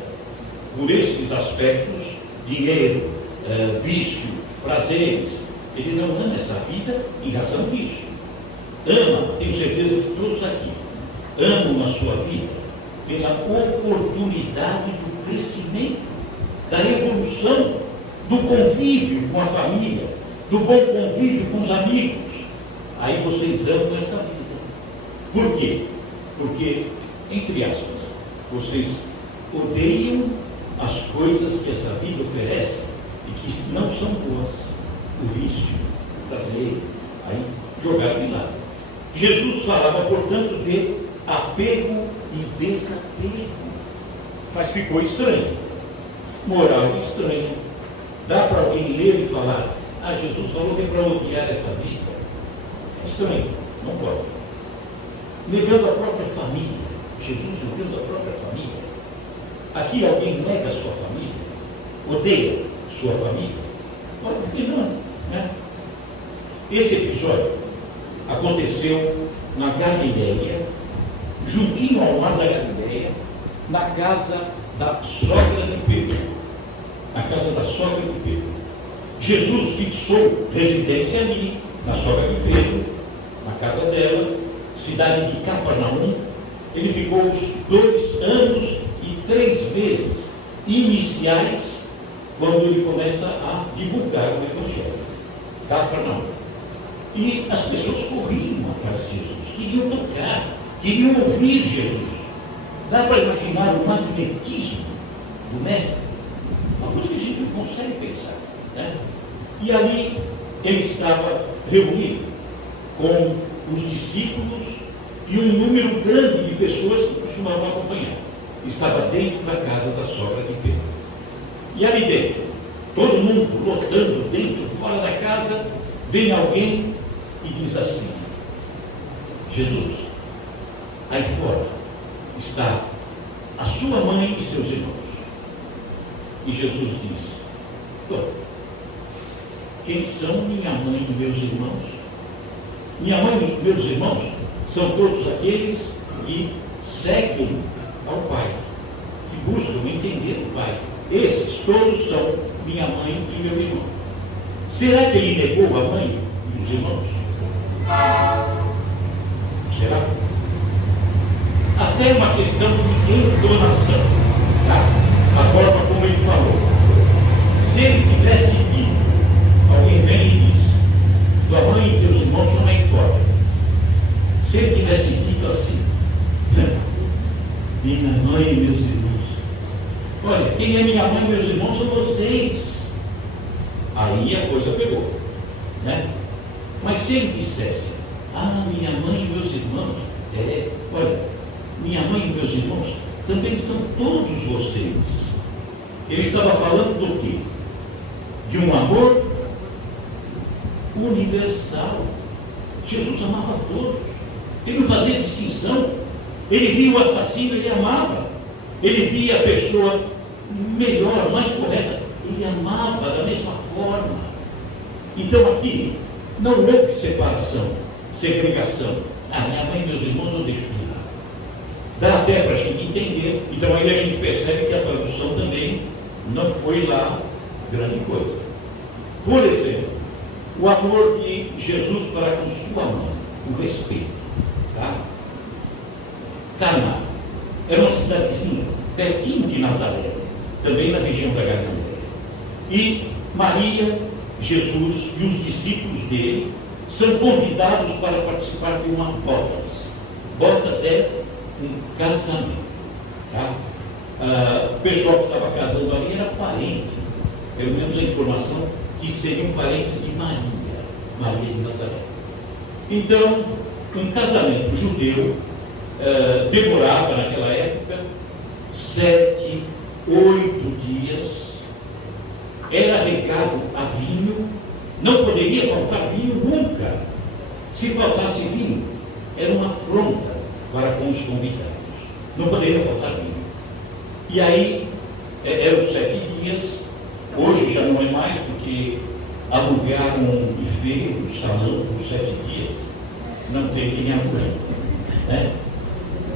por esses aspectos, dinheiro, vício, prazeres, ele não ama essa vida em razão disso. Ama, tenho certeza que todos aqui amam a sua vida pela oportunidade do crescimento, da evolução, do convívio com a família, do bom convívio com os amigos. Aí vocês amam essa vida. Por quê? Porque, entre aspas, vocês odeiam as coisas que essa vida oferece e que não são boas. O vício, o prazer, aí jogaram de lado. Jesus falava, portanto, de apego e desapego. Mas ficou estranho. Moral estranha. Dá para alguém ler e falar: Jesus falou que é para odiar essa vida. É estranho, não pode. Negando a própria família. Jesus negando a própria família. Aqui alguém nega a sua família? Odeia sua família? Pode que não, né? Esse episódio aconteceu na Galileia, juntinho ao mar da Galileia, na casa da sogra de Pedro. Na casa da sogra de Pedro. Jesus fixou residência ali, na sogra de Pedro, na casa dela, cidade de Cafarnaum. Ele ficou os 2 anos e 3 meses iniciais, quando ele começa a divulgar o Evangelho. Cafarnaum. E as pessoas corriam atrás de Jesus, queriam tocar, queriam ouvir Jesus. Dá para imaginar o magnetismo do Mestre? Uma coisa que a gente não consegue pensar, né? E ali ele estava reunido com os discípulos e um número grande de pessoas que costumavam acompanhar. Estava dentro da casa da sogra de Pedro. E ali dentro, todo mundo lotando dentro, fora da casa, vem alguém e diz assim: Jesus, aí fora está a sua mãe e seus irmãos. E Jesus diz: quem são minha mãe e meus irmãos? Minha mãe e meus irmãos são todos aqueles que seguem ao Pai, que buscam entender o Pai. Esses todos são minha mãe e meu irmão. Será que ele negou a mãe e os irmãos? Será? Até uma questão de entonação, tá? A forma como ele falou. Se ele tivesse dito, alguém vem e diz, tua mãe e teus irmãos não é fora. Se ele tivesse dito assim, minha mãe e meus irmãos, olha, quem é minha mãe e meus irmãos são vocês. Aí a coisa pegou, né? Mas se ele dissesse, minha mãe e meus irmãos, olha, minha mãe e meus irmãos também são todos vocês. Ele estava falando do quê? De um amor universal. Jesus amava todos. Ele não fazia distinção. Ele via o assassino, ele amava. Ele via a pessoa melhor, mais correta, ele amava da mesma forma. Então aqui não houve separação, segregação. Minha mãe e meus irmãos não deixam de nada. Dá até para a gente entender. Então aí a gente percebe que a tradução também não foi lá grande coisa. Por exemplo, o amor de Jesus para com sua mãe, o respeito. Tá? Caná era uma cidadezinha pertinho de Nazaré, também na região da Galileia. E Maria, Jesus e os discípulos dele são convidados para participar de uma bodas. Bodas é um casamento. Tá? O pessoal que estava casando ali era parente, pelo menos a informação que seriam parentes de Maria de Nazaré. Então, um casamento judeu demorava naquela época 7, 8 dias, era regado a vinho, não poderia faltar vinho nunca. Se faltasse vinho, era uma afronta para com os convidados, não poderia faltar vinho. E aí, eram 7 dias, hoje já não é mais, porque alugaram um buffet, um salão por 7 dias, não tem quem alugue, né?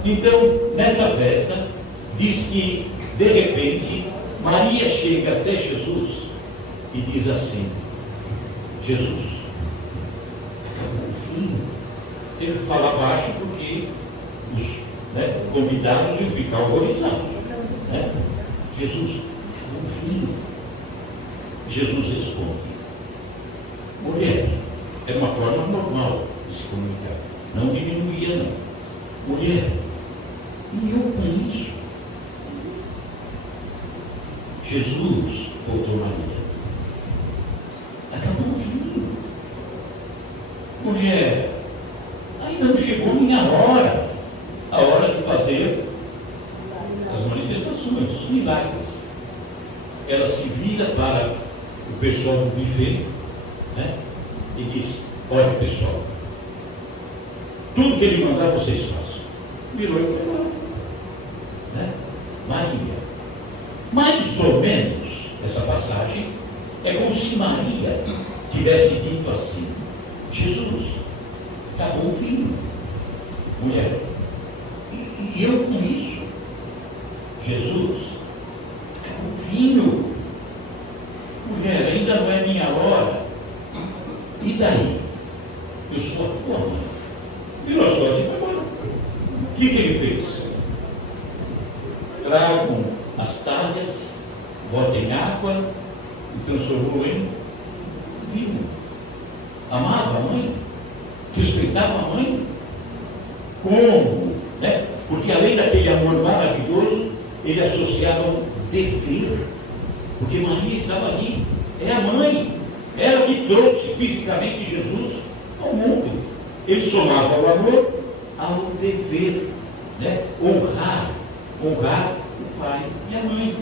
Então, nessa festa, diz que, de repente, Maria chega até Jesus e diz assim, Jesus, acabou o vinho. Teve que falar baixo porque os convidados iam ficar horrorizados. Né? Jesus, acabou o vinho. Jesus responde, mulher, é uma forma normal de se comunicar, não diminuía não. Mulher, e eu com isso? Jesus, voltou Maria, acabou o vinho. Mulher, ainda não chegou minha hora, a hora de fazer as manifestações, os milagres. Ela se vira para o pessoal do buffet, né? E diz, olha pessoal, tudo que ele mandar vocês façam. Virou e foi lá, né? Maria, mais ou menos essa passagem é como se Maria tivesse dito assim, Jesus, acabou o vinho. Mulher, e eu com isso? Jesus, acabou o vinho. Mulher, ainda não é minha hora. E daí? Eu sou a tua mãe. Virou as costas e foi embora. O que ele fez? Tragam as talhas, botem água e transformou em vinho. Amava a mãe? Respeitava a mãe? Como? Né? Porque além daquele amor maravilhoso, ele associava um dever. Porque Maria estava ali, é a mãe, ela que trouxe fisicamente Jesus ao mundo. Ele somava o amor ao dever, né? honrar o pai e a mãe.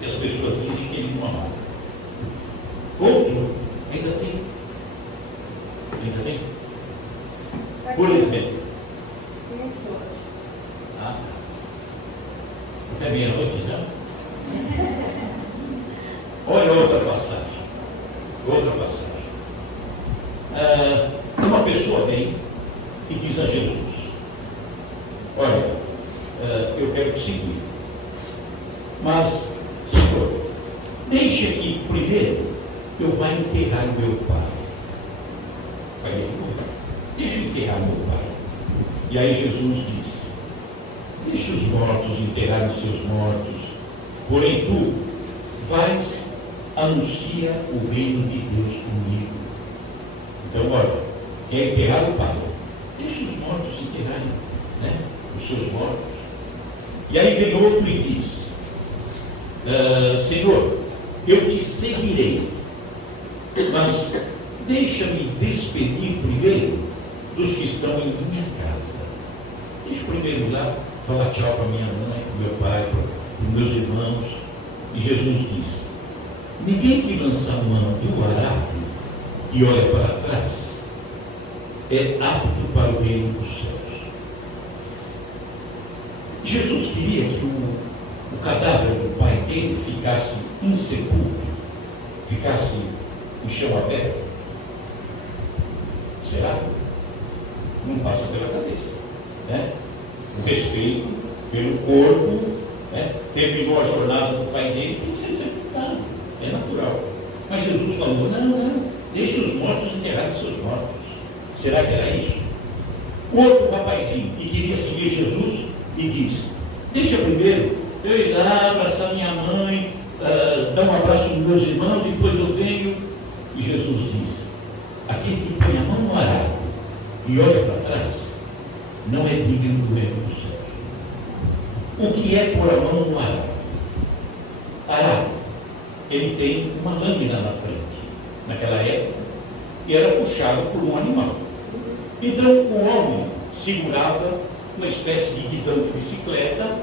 E as pessoas dizem que ele não amava. Outro, ainda tem. Por exemplo, até meia-noite, não? Olha outra passagem. Uma pessoa vem e diz a Jesus, olha, eu quero te seguir, mas, Senhor, deixe aqui primeiro eu vou enterrar o meu pai. Pai dele morreu. Deixa eu enterrar meu pai. E aí Jesus disse: deixa os mortos enterrarem seus mortos, porém tu vais, anuncia o reino de Deus comigo. Então, olha, quer enterrar o pai, deixa os mortos enterrarem, né, os seus mortos. E aí vem outro e diz: Senhor, eu te seguirei, mas deixa-me despedir primeiro dos que estão em minha casa. Deixa eu primeiro ir lá falar tchau para minha mãe, para meu pai, para meus irmãos. E Jesus diz: ninguém que lança a mão do arado e olha para trás é apto para o reino dos céus. Jesus queria que o cadáver do pai dele ficasse insepulto, ficasse em chão aberto. Será? Não passa pela cabeça, né? O respeito pelo corpo, né? Terminou a jornada do pai dele, tem que ser sepultado, é natural. Mas Jesus falou: não, deixe os mortos enterrar seus mortos. Será que era isso? O outro rapazinho que queria seguir Jesus e disse: deixa primeiro eu ir lá abraçar minha mãe, dar um abraço nos meus irmãos, depois eu venho. E Jesus disse: aquele que põe a mão no arado e olha para trás não é digno do reino dos céus. O que é pôr a mão no arado? Arado, ele tem uma lâmina na frente, naquela época, e era puxado por um animal. Então o homem segurava uma espécie de guidão de bicicleta,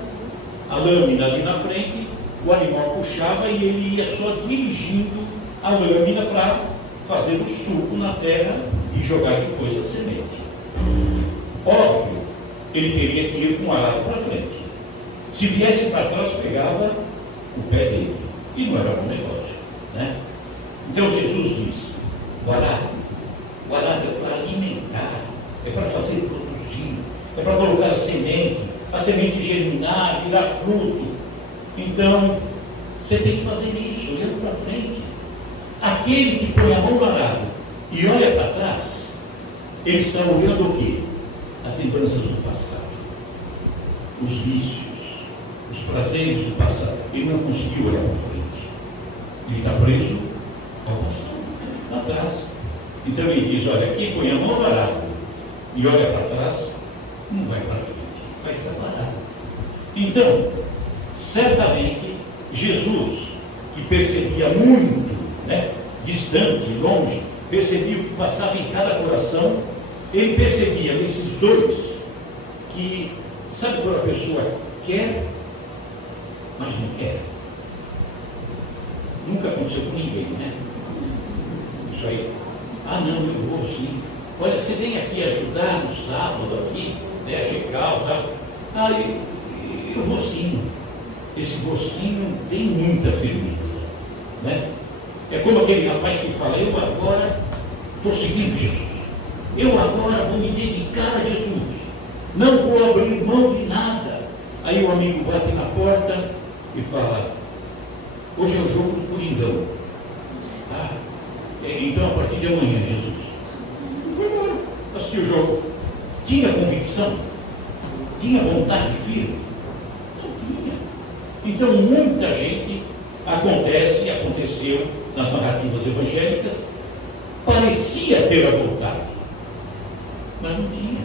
a lâmina ali na frente, o animal puxava e ele ia só dirigindo a lâmina para fazer o suco na terra e jogar depois a semente. Óbvio, ele teria que ir com o arado para frente. Se viesse para trás, pegava o pé dele. E não era bom negócio, né? Então Jesus disse: o arado é para alimentar, é para fazer produzir, é para colocar a semente germinar, virar fruto. Então, você tem que fazer isso, olhando para frente. Aquele que põe a mão no arado e olha para trás, ele está olhando o quê? As lembranças do passado, os vícios, os prazeres do passado. Ele não conseguiu olhar para frente. Ele está preso ao passado, lá atrás. Então ele diz: olha, quem põe a mão no arado e olha para trás, não vai para frente, vai ficar parado. Então, certamente, Jesus, que percebia muito, né, distante, longe, percebia o que passava em cada coração, ele percebia nesses dois que, sabe quando a pessoa quer, mas não quer? Nunca aconteceu com ninguém, né? Isso aí. Ah, não, eu vou sim. Olha, você vem aqui ajudar no sábado aqui, né, a checar, tá? Ah, eu vou sim. Esse vocinho tem muita firmeza, né? É como aquele rapaz que fala: eu agora estou seguindo Jesus. Eu agora vou me dedicar a Jesus. Não vou abrir mão de nada. Aí o amigo bate na porta e fala: hoje é o jogo do Coringão. Ah, então a partir de amanhã, Jesus. Foi embora, assistiu o jogo. Tinha convicção? Tinha vontade firme? Não tinha. Então muita gente aconteceu nas narrativas evangélicas, parecia ter a vontade, mas não tinha.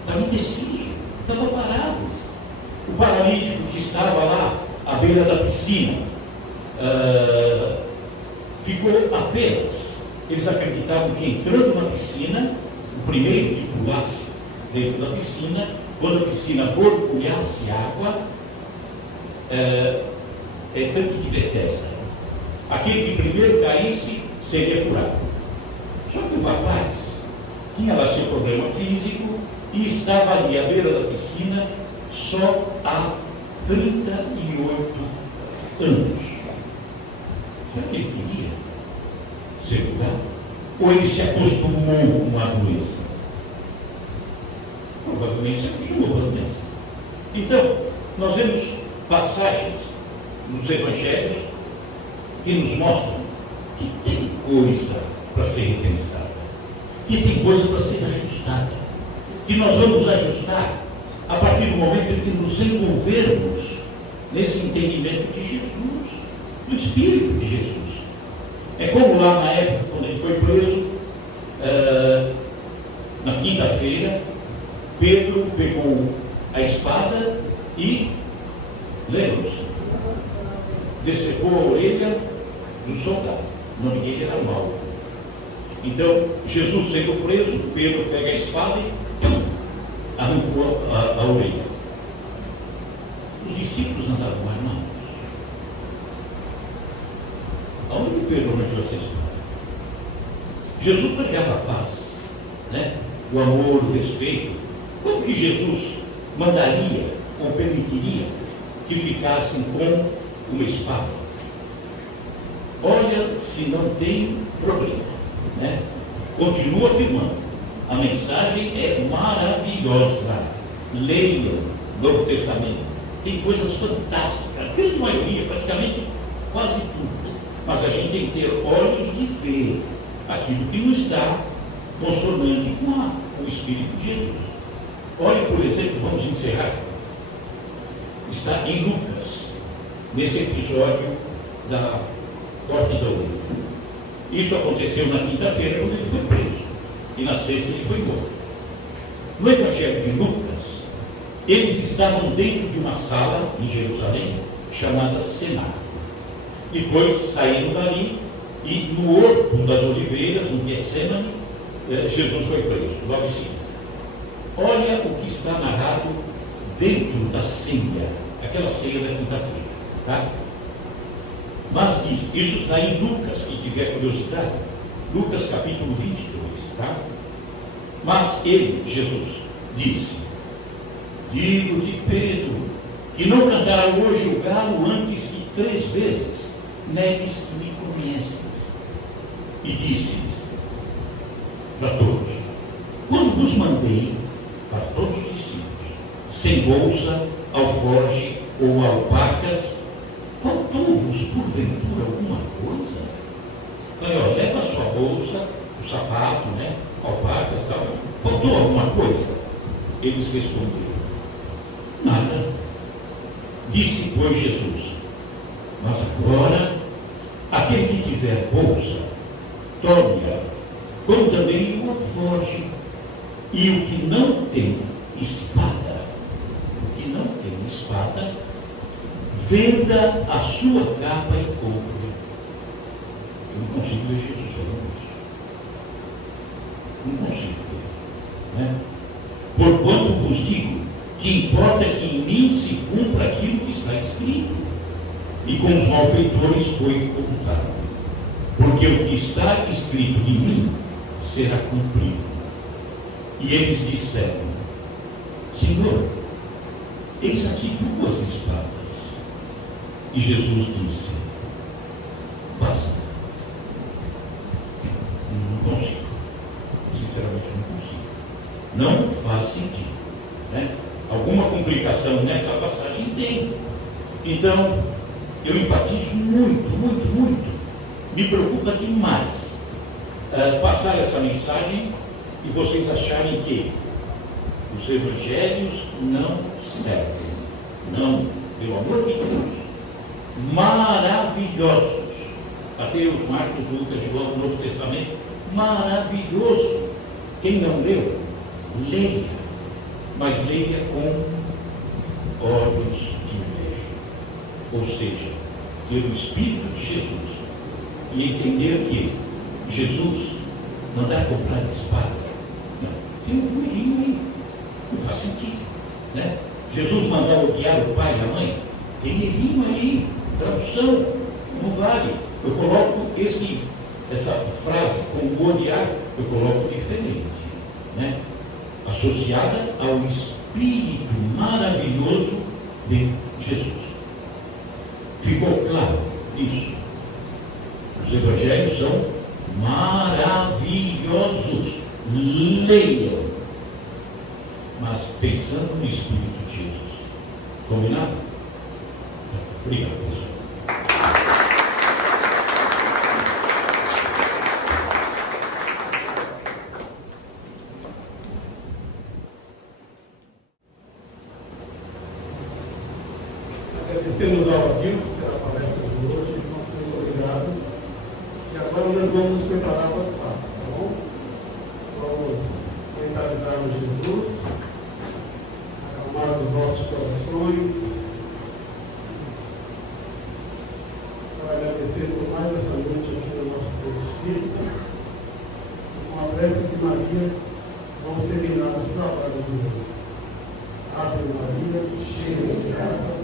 Estava indeciso, estava parado. O paralítico que estava lá à beira da piscina, ficou apenas. Eles acreditavam que entrando na piscina, o primeiro que pulasse dentro da piscina, quando a piscina borbulhasse água, é tanto de Betesda. Aquele que primeiro caísse seria curado. Só que o rapaz tinha lá seu problema físico e estava ali à beira da piscina só há 38 anos. Será que ele queria ser curado? Ou ele se acostumou com a doença? Provavelmente se acostumou com a doença. Então, nós vemos passagens nos evangelhos que nos mostram que tem coisa para ser repensada, que tem coisa para ser ajustada, que nós vamos ajustar a partir do momento em que nos envolvermos nesse entendimento de Jesus, do Espírito de Jesus. É como lá na época, quando ele foi preso, na quinta-feira, Pedro pegou a espada e, lembra-se, decepou a orelha do soldado. O nome dele era Mauro. Então, Jesus sendo preso, Pedro pega a espada e arrancou a orelha. Os discípulos andavam armados. Aonde Pedro arranjou essa espada? Jesus pregava a paz, né? O amor, o respeito. Como que Jesus mandaria ou permitiria que ficassem com uma espada? Olha, se não tem problema, né? Continua afirmando, a mensagem é maravilhosa. Leiam o Novo Testamento, tem coisas fantásticas, a grande maioria, praticamente quase tudo, mas a gente tem que ter olhos de ver aquilo que nos está consonante com o Espírito de Jesus. Olha, por exemplo, vamos encerrar, está em Lucas, nesse episódio da corte da orelha. Isso aconteceu na quinta-feira, quando ele foi preso, e na sexta ele foi morto. No Evangelho de Lucas, eles estavam dentro de uma sala em Jerusalém chamada Cenáculo. Depois saíram dali e no Horto das Oliveiras, no Getsemane, Jesus foi preso. Logo em seguida, olha o que está narrado dentro da ceia, aquela ceia da quinta-feira, tá? Mas diz, isso está em Lucas, quem tiver curiosidade, Lucas capítulo 22, tá? Mas ele, Jesus, disse, digo-te, Pedro, que não cantará hoje o galo antes que 3 vezes negues que me conheces. E disse-lhes para todos, quando vos mandei, para todos os discípulos, sem bolsa, alforge ou alpacas, faltou-vos porventura alguma coisa? Então, leva a sua bolsa, o sapato, né, alpacas, tal. Faltou alguma coisa? Eles responderam, nada. Disse, pois, Jesus, mas agora, aquele que tiver bolsa, tome-a, como também o alforge, e o que não tem espada, venda a sua capa e compre. Eu não consigo ver Jesus falando isso. Não consigo ver, né? Porquanto vos digo que importa que em mim se cumpra aquilo que está escrito, e com os malfeitores foi ocultado, porque o que está escrito de mim será cumprido. E eles disseram, Senhor, eis aqui 2 espadas. E Jesus disse, basta. Não consigo. Sinceramente, não consigo. Não faz sentido, né? Alguma complicação nessa passagem tem. Então, eu enfatizo muito. Me preocupa demais passar essa mensagem e vocês acharem que os evangelhos não servem. Não, pelo amor de Deus. Maravilhosos. Mateus, Marcos, Lucas, João, Novo Testamento. Maravilhoso. Quem não leu, leia. Mas leia com olhos de ver. Ou seja, ter o Espírito de Jesus e entender que Jesus não dá comprar espada. Não. Tem um coelhinho aí. Não faz sentido, né? Jesus mandar odiar o pai e a mãe. Tem errinho aí. Tradução. Não vale. Eu coloco essa frase com odiar, eu coloco diferente, né? Associada ao Espírito maravilhoso de Jesus. Ficou claro isso? Os evangelhos são maravilhosos. Leiam, mas pensando no Espírito de Jesus. Combinado? Obrigado, pessoal. vamos nos preparar para o fato, tá bom? Vamos mentalizarmos Jesus, acalmar os nossos corações, para agradecer por mais essa noite aqui no nosso Deus Espírito. Com a prece de Maria, vamos terminar os trabalhos de hoje. Ave Maria, cheia de graça.